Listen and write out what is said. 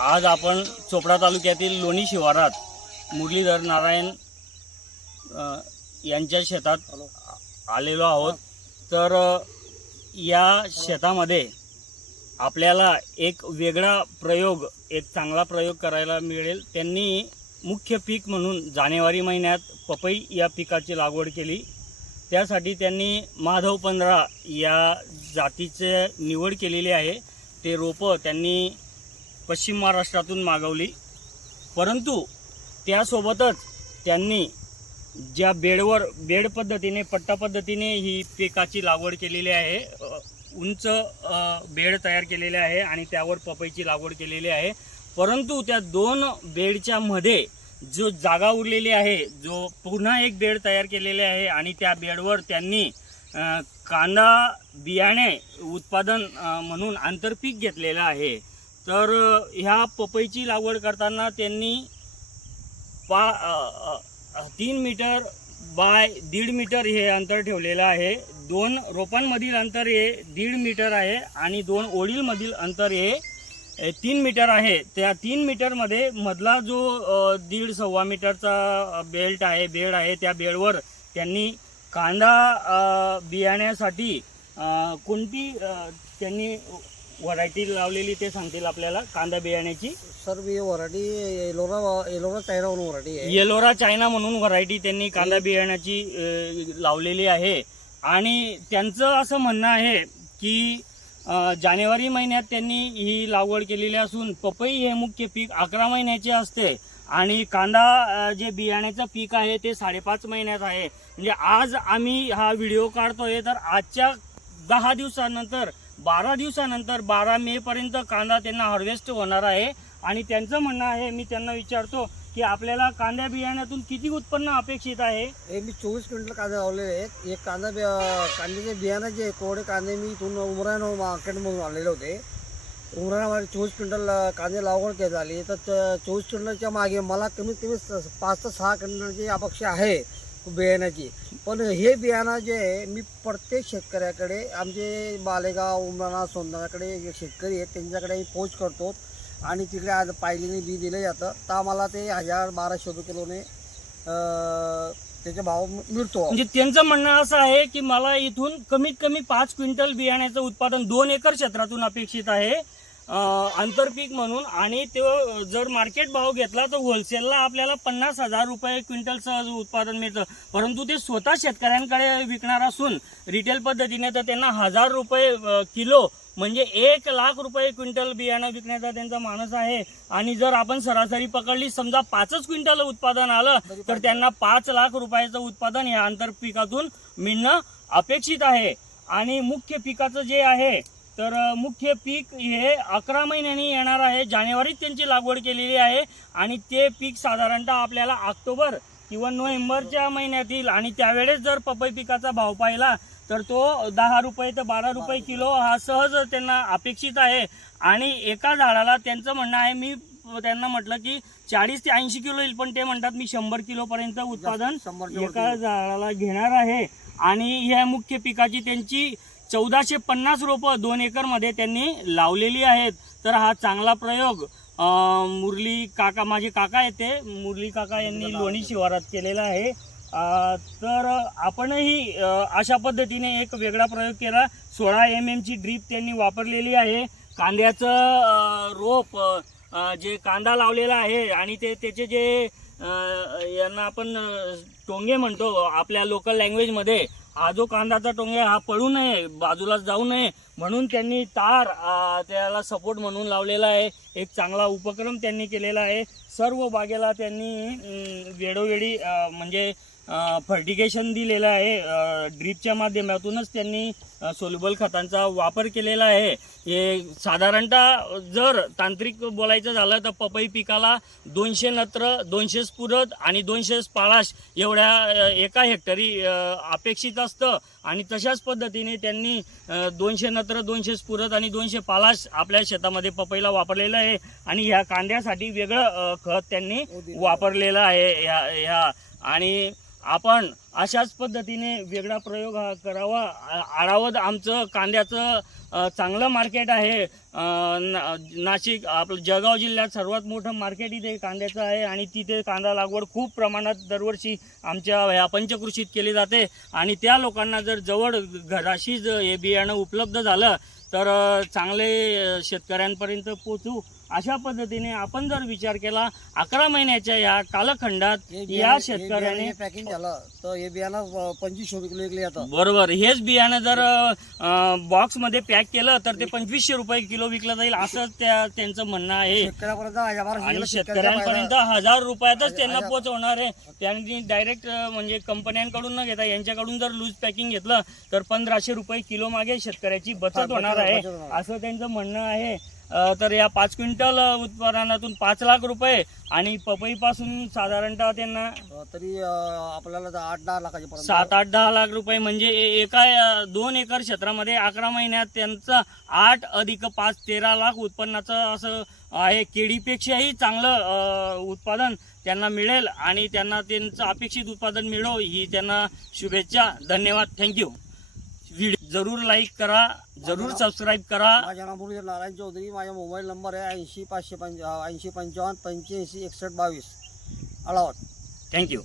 आज आपण चोपडा तालुक्यातील लोणी शिवारात मुरलीधर नारायण यांच्या शेतात आलेलो आहोत। तर या शेतामध्ये आपल्याला एक वेगळा प्रयोग, एक चांगला प्रयोग करायला मिळेल। त्यांनी मुख्य पीक म्हणून जानेवारी महिन्यात पपई या पिकाची लागवड केली। त्यासाठी त्यांनी माधव 15 या जातीचे निवड केलेली आहे। ते रोपं त्यांनी पश्चिम महाराष्ट्रातून मागवली, परंतु त्यासोबतच त्यांनी ज्या बेड पद्धतीने, पट्टा पद्धतीने ही पिकाची लागवड केलेली आहे, उंच बेड तयार केलेले आहे आणि त्यावर पपईची लागवड केलेली आहे। परंतु त्या दोन बेडच्या मध्ये जो जागा उरलेली आहे, जो पुन्हा एक बेड तयार केलेले आहे आणि त्या बेडवर त्यांनी कांदा बियाणे उत्पादन म्हणून आंतरपीक घेतलेलं आहे। तर ह्या पपईची लागवड करताना त्यांनी 3 मीटर बाय 1.5 मीटर हे अंतर ठेवलेलं आहे। 2 रोपांमधील अंतर हे 1.5 मीटर आहे आणि 2 ओळींमधील अंतर हे 3 मीटर आहे। त्या 3 मीटरमध्ये मधला जो 1.5-1.25 मीटरचा बेड आहे, त्या बेडवर त्यांनी कांदा बियाण्यासाठी कोणती त्यांनी व्हरायटी लावलेली ते सांगतील आपल्याला। कांदा बियाण्याची सर ही व्हरायटी येलोरा चायना म्हणून व्हरायटी आहे। येलोरा चायना म्हणून व्हरायटी त्यांनी कांदा बियाण्याची लावलेली आहे। आणि त्यांचं असं म्हणणं आहे की जानेवारी महिन्यात त्यांनी ही लागवड केलेली असून पपई हे मुख्य पीक 11 महिन्याचे असते आणि कांदा जे बियाण्याचं पीक आहे ते 5.5 महिन्यात आहे। म्हणजे आज आम्ही हा व्हिडिओ काढतोय, तर आजच्या 10 दिवसानंतर 12 दिवसानंतर 12 मे पर्यंत कांदा त्यांना हार्वेस्ट होणार आहे। आणि त्यांचं म्हणणं आहे, मी त्यांना विचारतो की आपल्याला कांदा बियाण्यातून किती उत्पन्न अपेक्षित आहे। हे मी 24 क्विंटल कांदे लावलेले आहेत। एक कांद्याचे बियाणे जे कोरडे कांदे मी इथून उमराण मार्केटमधून आणलेले होते। उमराणामध्ये 24 क्विंटल कांदे लागवड केली झाली, तर 24 क्विंटलच्या मागे मला कमीत कमी 5 ते 6 क्विंटलची अपेक्षा आहे बियाण्याची। पण हे बियाणं जे आहे मी प्रत्येक शेतकऱ्याकडे, आमचे बालेगाव उमराणा सोंदराकडे शेतकरी आहेत त्यांच्याकडे पोच करतो आणि तिकडे आज पाहिलेने बी दिलं जातं, तर आम्हाला ते 1000-1200 रुपये किलोने त्याचा भाव मिळतो। म्हणजे त्यांचं म्हणणं असं आहे की मला इथून कमीत कमी 5 क्विंटल बियाण्याचं उत्पादन 2 एकर क्षेत्रातून अपेक्षित आहे आंतरपीक म्हणून। आणि तो जर मार्केट भाव घेतला तर होलसेलला आपल्याला 50,000 रुपये क्विंटल सहज उत्पादन मिळतं। परंतु ते स्वतः शेतकऱ्यांकडे विकणार असून रिटेल पद्धतीने तर त्यांना 1000 रुपये किलो म्हणजे 1 लाख रुपये क्विंटल बियाणं विकण्याचा त्यांचा मानस आहे। आणि जर आपण सरासरी पकडली, समजा 5 क्विंटल उत्पादन आलं तर त्यांना 5 लाख रुपयाचं उत्पादन या आंतरपिकातून मिळणं अपेक्षित आहे। आणि मुख्य पिकाचं जे आहे, तर मुख्य पीक हे 11 महिन्यांनी येणार आहे। जानेवारीत त्यांची लागवड केलेली आहे आणि ते पीक साधारणतः आपल्याला ऑक्टोबर किंवा नोव्हेंबरच्या महिन्यात येईल। आणि त्यावेळेस जर पपई पिकाचा भाव पाहिला तर तो 10 रुपये ते 12 रुपये किलो हा सहज त्यांना अपेक्षित आहे। आणि एका झाडाला त्यांचं म्हणणं आहे, मी त्यांना म्हटलं की 40 ते 80 किलो येईल, पण ते म्हणतात मी 100 किलो पर्यंत उत्पादन एका झाडाला घेणार आहे। आणि ह्या मुख्य पिकाची त्यांची 1450 रोपं 2 एकर मध्ये त्यांनी लावलेली आहेत। तर हा चांगला प्रयोग मुरली काका, माझे काका आहेत ते मुरली काका यांनी लोणी शिवारात केलेला आहे। तर आपणही अशा पद्धतीने एक वेगळा प्रयोग केला। 16 mm ची ड्रीप त्यांनी वापरलेली आहे। कांद्याचं रोप जे कांदा लावलेला आहे आणि त्याचे जे यांना आपण टोंगे म्हणतो आपल्या लोकल लँग्वेजमध्ये, हा जो कांद्याचा टोंगे हा पडू नये, बाजूला जाऊ नये म्हणून त्यांनी तार त्याला सपोर्ट म्हणून लावलेला आहे। एक चांगला उपक्रम त्यांनी केलेला आहे। सर्व बागेला त्यांनी वेळोवेळी म्हणजे फर्टिगेशन दिलेलं आहे, ड्रीपच्या माध्यमातूनच त्यांनी सोल्युबल खतांचा वापर केलेला आहे. हे साधारणतः जर तांत्रिक बोलायचं झालं तर पपई पिकाला 200 नत्र, 200 स्फुरद आणि 200 पालाश एवढ्या एका हेक्टरी अपेक्षित असतं. आणि तशाच पद्धतीने त्यांनी 200 नत्र, 200 स्फुरद आणि 200 पालाश आपल्या शेतामध्ये पपईला वापरलेलं आहे. आणि ह्या कांद्यासाठी वेगळं खत त्यांनी वापरलेलं आहे ह्या आणि आपण अशाच पद्धतीने वेगळा प्रयोग हा करावा. आरावद आमचं कांद्याचं चांगलं मार्केट आहे. नाशिक आपलं जळगाव जिल्ह्यात सर्वात मोठं मार्केट इथे कांद्याचं आहे आणि तिथे कांदा लागवड खूप प्रमाणात दरवर्षी आमच्या ह्या पंचकृषीत केली जाते. आणि त्या लोकांना जर जवळ घराशीच हे बियाणं उपलब्ध झालं तर चांगले शेतकऱ्यांपर्यंत पोचू. अशा पद्धतीने आपण जर विचार केला 11 महिन्याच्या या कालखंडात या शेतकऱ्याने पॅकिंग झालं तर हे बियाणं 2500 रुपये किलो विकले जातं. बरोबर, हेच बियाणं जर बॉक्स मध्ये पॅक केलं तर ते 2500 रुपये किलो विकलं जाईल असं त्यांचं म्हणणं आहे. आणि शेतकऱ्यांपर्यंत 1000 रुपयातच त्यांना पोहोचवणार आहे. त्यांनी डायरेक्ट म्हणजे कंपन्यांकडून न घेता यांच्याकडून जर लूज पॅकिंग घेतलं तर 1500 रुपये किलो मागे शेतकऱ्याची बचत होणार आहे असं त्यांचं म्हणणं आहे. तर या 5 क्विंटल उत्पादनातून 5 लाख रुपये आणि पपईपासून साधारणतः त्यांना तरी आपल्याला 8-10 लाखाचे 7-8-10 लाख रुपये म्हणजे एका 2 एकर क्षेत्रामध्ये 11 महिन्यात त्यांचं 8 अधिक 5 13 लाख उत्पन्नाचं असं आहे. केळीपेक्षाही चांगलं उत्पादन त्यांना मिळेल आणि त्यांना त्यांचं अपेक्षित उत्पादन मिळो ही त्यांना शुभेच्छा. धन्यवाद, थँक्यू. व्हिडिओ जरूर लाईक करा, जरूर सबस्क्राईब करा. माझं नाव मुरलीधर नारायण चौधरी. माझा मोबाईल नंबर आहे 80 555 85 85 61 22 अलाहाबाद. थँक्यू.